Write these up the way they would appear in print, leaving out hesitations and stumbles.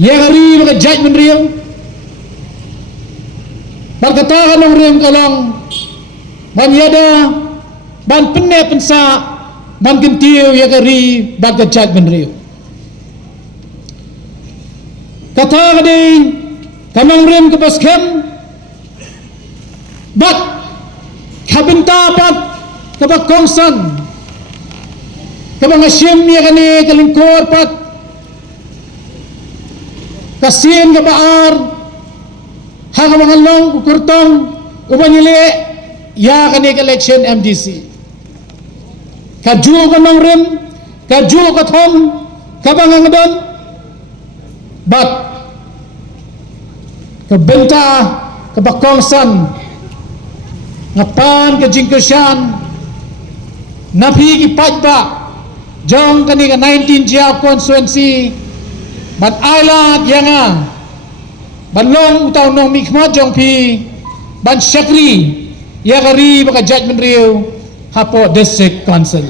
yang hari maka judgment real berkatakan ng real kalong man yada man penne pensa man gentiu yang hari baga judgment real kata kadi kamang real kebaskem bat kabinta pat kabakongsan kabang asyim yang kani kalingkor pat kasihan ka baar hanga mga long ukurtong ubanyili ya kani ka election MDC kaju ka nang rim kaju ka thom kabang ngadon bat kabenta kabakongsan ngapan ka jingkasyan napi ki pajba jong kani ka 19 Jia constituency ban ailat yanga ban long utaw nong mikmat jong pi ban syakri ya kari baka judgment riu hapo district council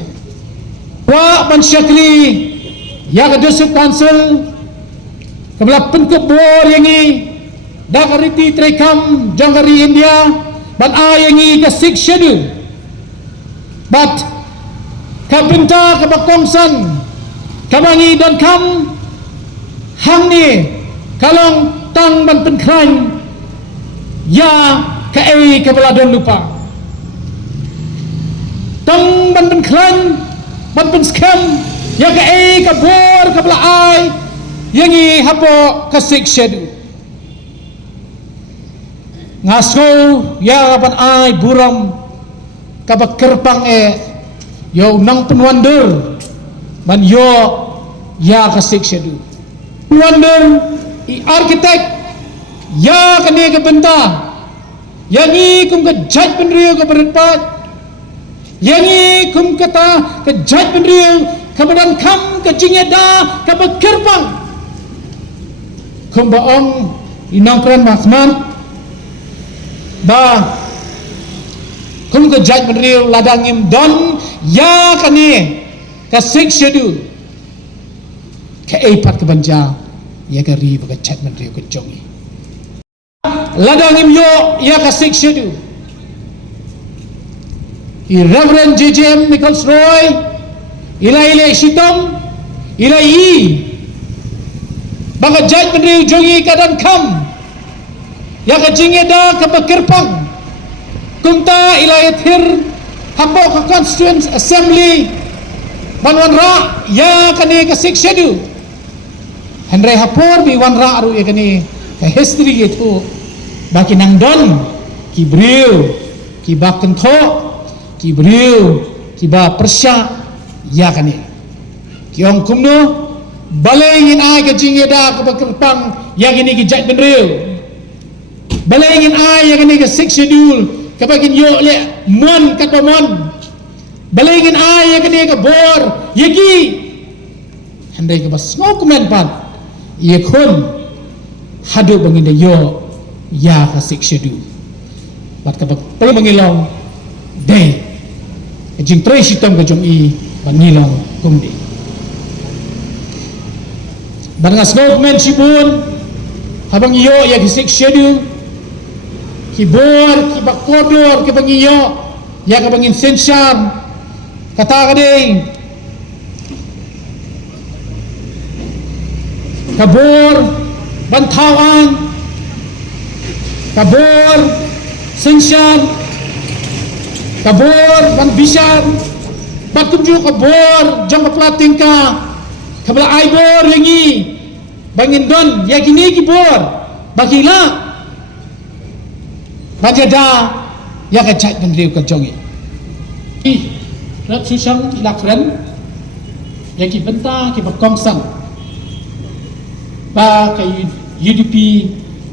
wa ban syakri ya ka district council kabla penkep bor yangi da kariti trekam jong kari India ban ayangi ka 6 schedule but kabinta kabakongsan kabangi dan kam hang ni kalong tang ban penkran ya ka ai ka bala don lupa tang ban penkran ban penskem ya ka ai ka bor ka bala ai yangi hapo ka section ngaso ya ban ai buram ka bakerpang yo nang penwander man yo ya ka section wonder architect ya kani ka benda yangi kum ka judge penriu ka berempat yangi kum kata ka judge penriu ka badan kam ka jingeda ka bekerbang kum baong inangkran mahman ba kum ka judge penriu ladangim don ya kani ka six schedule ka eipat ka banja ya ka ri baka chatman ri ka jongi ladang im yo ya ka six schedule i Reverend JJM Nichols Roy ila sitom ila baka chatman ri jongi kadan kam ya ka jingeda ka bakirpang kumta ila yathir hapo ka constituent assembly banwan ra ya kani ka six schedule Henry hapor bi wan ra aru yakani ka history itu baki nang don ki briu ki ba kentho ki briu ki ba persya yakani ki ong kumno balengin ai ka jingeda ka bakirpang yakini ki jat benriu balengin ai yakani ka six schedule ka bagin yo le mon ka mon balengin ai yakani ka bor yaki Henry ka ba smoke man pan yakun hadu bangin yo ya ka six schedule bat ka pag mangilong day jing tre sitam ka jong i bangilong kumdi bangas government sibun habang iyo ya ka six schedule kibor kibakodor ki bangiyo ya ka bangin sensyam kata ka ding kabor bantawan kabor sensyan kabor banbisan bakunju kabor jang kaplating ka kabla aibor yangi bangin don yakini kibor bakila bajada ya ka chat dan riu ka jongi rat susang ilakran yaki benta ki bakongsan ba kay UDP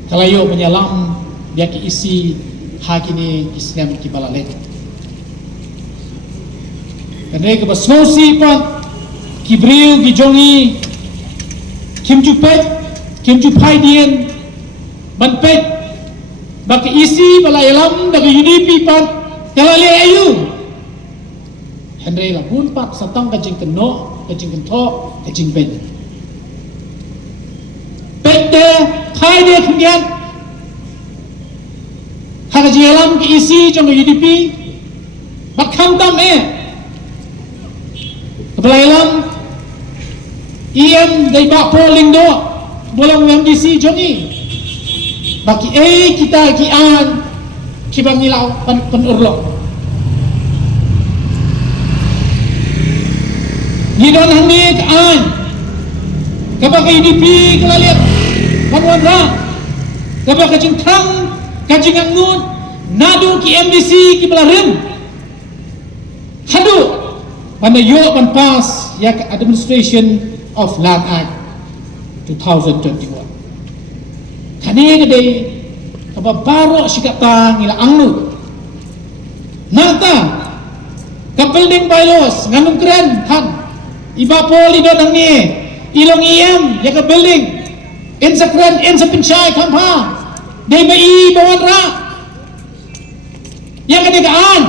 kalayo menyalam dia ki isi hakini Islam ki balalet kanai ka basnosi pa ki briu ki jongi kimju paidien banpet ba ki isi balayalam daga UDP pa kalale ayu Henry labun pat satang kajing keno kajing kento kajing ben de khai de kemudian hak jalan ke isi jong UDP bat kham tam kepelailam EM dari bak polling do bolang MDC jongi baki kita kian kibang nilau penurlo ni don handi kaan kabak UDP kelaliat panwan ra kabak kajing thang kajing angut nadu ki MDC ki belarim hadu pada yo pan pass yak administration of Land Act 2021 kani gede kaba baro sikata ngila angnu nata ka building bylaws nganum keren han iba poli do nang ni ilong iem ya ka building insa keren insa pinchay kampa dei ba i bawan ra ya kadegaan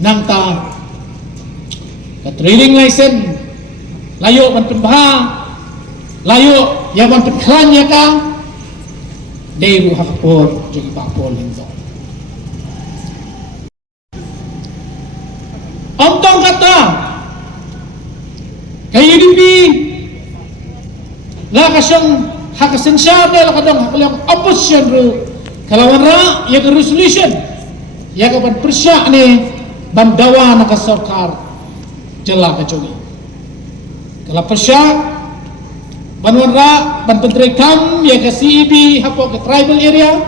nang ta ka trading license layo man pembaha layo ya man peklan ya ka dei ru hakapor jadi bakpol lingzo ontong kata kay UDP la kasyang hakasensya de la kadang haklang opposition ru kalawan ra ya ka resolution ya ka ban persya ni bandawa na ka sarkar jela ka jogi kala persya banwan ra ban penteri kam ya ka CEB hapo ka tribal area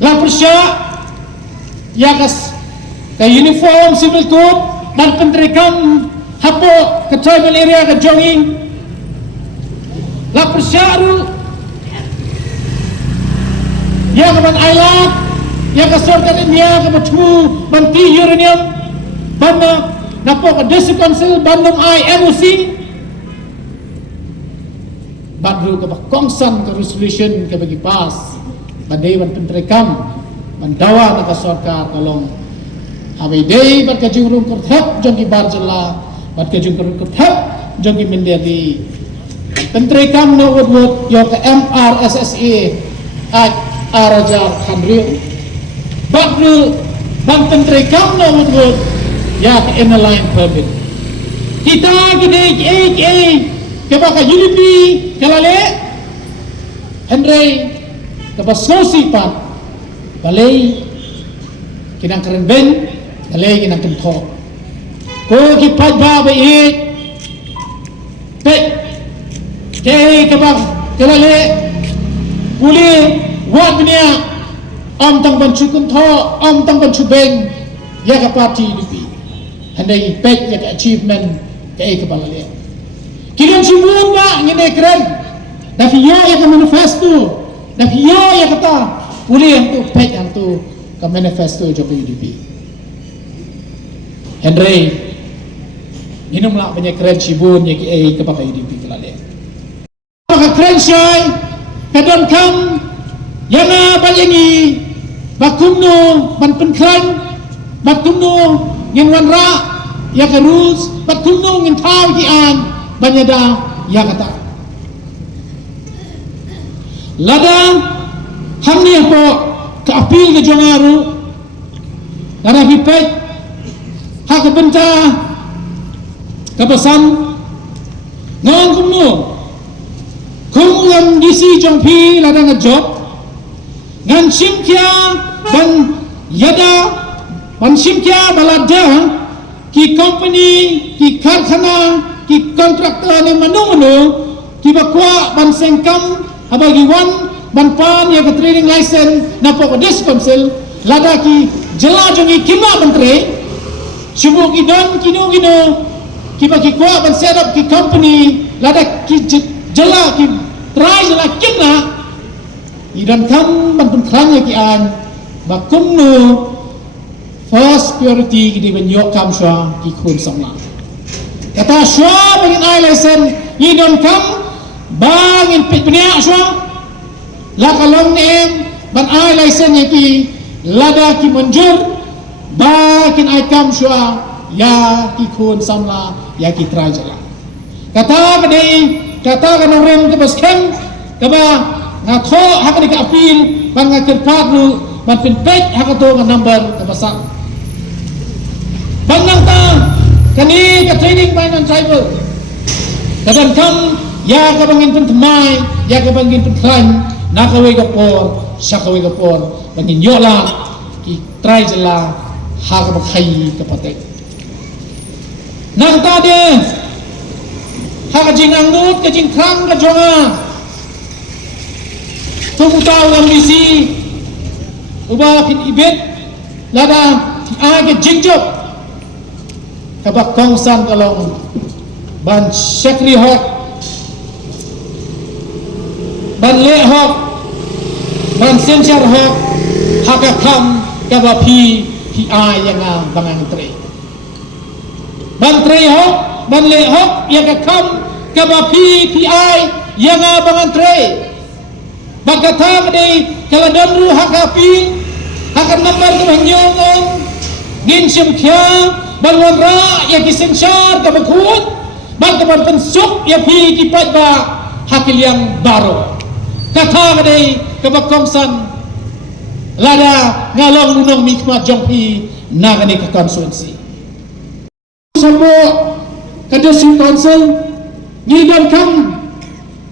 la persya ya ka uniform civil code ban penteri kam hapo ka tribal area ka jogi la persya ru ya ka ban island ya ka sarkar India ka batu ban ti uranium ban napo ka district council Bandung MOC badru ka kongsan ka resolution ka bagi pas badai ban pentrekam bandawa na ka sarkar kalong habai day bat ka jurung kurthap jong ki barjala bat ka jurung kurthap jong ki mendeli pentrekam no wot yo ka MRSSA at arajar khamriu badru ban pentrekam no wot ya ka inline permit kita gede keba ka UDP kalale Henry keba sosi pat balay kinang karenben balay kinang kentho ko ki padba ba it pe keba kalale uli wat niya tang ban chukun tho tang ban chubeng ya ka party UDP Henry pek ya ka achievement kay kabalale kilang sumun ba ngine keren dafiyo ya ka manifesto dafiyo ya kata uli yang tu pek yang tu ka manifesto jo UDP Henry minum lah banyak keren sibun ya ki ka UDP kelale ka keren syai kadon kam yana balengi bakumno ban penklan bakumno ngin wanra ya ka rules bakumno ngin taw ki an banyada ya kata lada hamni po ka apil ke jongaru lara hipet hak benta ka basan ngong kumno kung disi jongpi lada ngajob ngan simkya ban yada ban simkya balada ki company ki karkhana ki kontraktor ni manu ki bakwa ban sengkam abagi wan ban pan ya trading license na po dis council lada ki jela jongi kima bantre subu ki don kino ki bagi kwa ban set up ki company lada ki jela ki try jela kina idan kam ban penkran ya ki an bakumno first priority ki di ban yok kam swa ki kun samla kata syua bangin ay license idon kam bangin pitpenya syua la kalong neem ban ay license ya ki lada ki manjur bakin ay kam syua ya ki kun samla ya ki trajala kata kadai katakan orang ke baskem kaba ngato hak ni ka apil bang ngakirpat lu man pinpek hak to nga number ka basak bangang ta kani ka training by non tribal kadan kam ya ka bangin pentemai ya ka bangin pentlan nakaway ka por syakaway ka por bangin yola ki try jela hak bakai ka patek nang ta dia hak jing angut ka jing krang ka jonga tunggu tahu yang misi ubah fit ibet lada age jingjok kabak kongsan kalong ban syekri hok ban le hok ban sensyar hok haka kam kabak pi ai yang bangang tre ban tre hok ban le hok yang kam kabak pi ai yang bangang tre bagata kadi kala donru hakapi hakan nambar ke bangyong ngin simkya balwan ra ya kisensyar ka bakut bag ka pensuk ya pi kipat ba hakil yang baro kata kadi ka bakongsan lada ngalong nunong mikmat jongpi na kani ka konstituensi sambo ka district council ngidon kam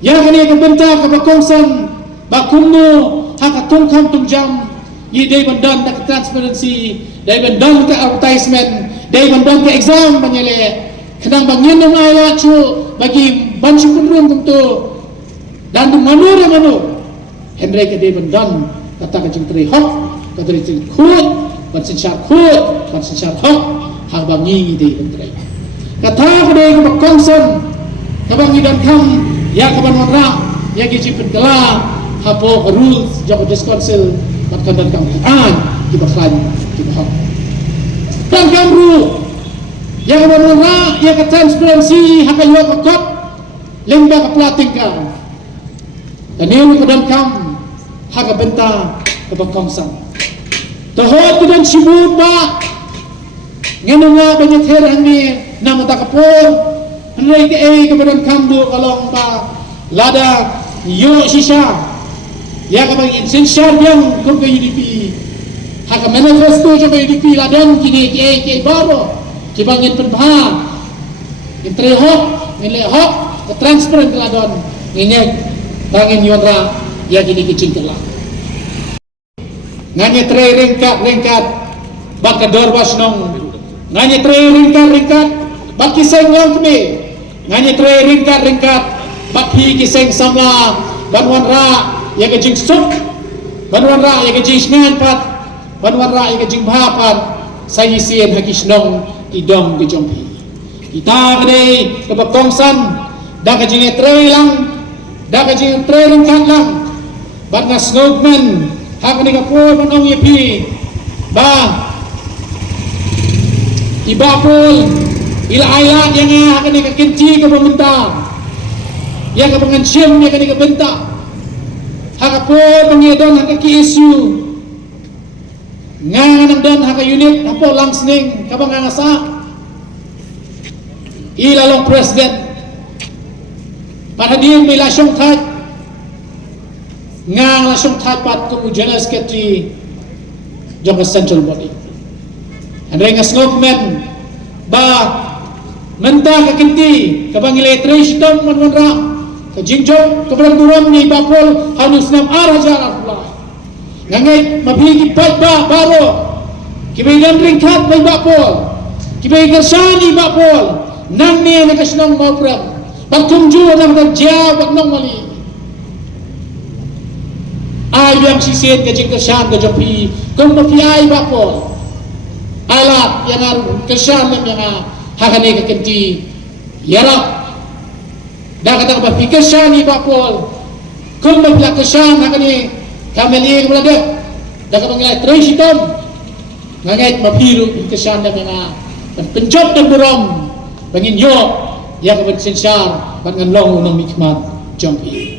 ya kani ka benta ka bakongsan bakumno hakatung kam tungjam yi day bandan ka transparency day bandan ka advertisement day bandan ka exam banyele kadang bangin ng ayat chu bagi bansu kunrun kumto dan manu Henry ka day bandan kata ka jing tri hok ka tri tri khut bansin syar khut bansin syar hok habang yi day bantre kata ka day ka bakongson kabang idan kam ya ka banwara ya gi jipin kala hapo rules joko diskonsil matkandan kang an di baklan di bahak dan kamru yang menura yang transparency hakayo kakot lemba ka plating ka dan ini kedan kam haka benta ke bakongsan tohot dan sibut ba ngenunga banyak herang ni nama takapur henry ke kedan kam do kalong ba lada yo sisa ya kapag insensyal yang kung kayo UDP haka manifesto siya kayo UDP ladon kini kay baro kibangin penbaha intrehok nilehok transparent ladon nginyag bangin yonra ya kini kicing kala nganya tre ringkat baka dorwas nong nganya tre ringkat bakiseng yang kami nganya tre ringkat bakhi kiseng samla banwan ra ya ke jing sup banwan ra ya ke jing sngan pat banwan ra ya ke jing bhapat sai sien hakisnong idong ke jompi kita kene ke bakongsan da ke jing tre lang da ke jing tre ringkat lang ban na snowman hak ni ka po manong yepi ba ibapol ila ayat yang hak ni ka kinci ke pemerintah ya ke penganciam ya ke ni ka benta haka po pangedon haka ki issue nganang don haka unit hapo langsning kabang ngasa ilalong president panhadiin may lasyong tat ngang lasyong tat pat kumu general secretary jong central body andai ngasngop men ba menta kakinti kabang illustration manwanra kajingjong kebelang duram ni bapol hanus nam araja Allah ngangai mabili pat ba baro kibegan ringkat bay bapol kibegan sani bapol nang ni nakasnong mapram pagkumju nang dagja wag nang mali ayam sisit kajing kesan kajapi kung mapiay bapol alat yang kesan yang hakane kakenti yarap dah kata apa fikir syani bapol kung mabila kesan hakane kameli ke belade dah kata ngai tresitom ngai mapiru kesan dan nga penjot dan buram bangin yo ya ke bensinsar bangan long unang mikmat jompi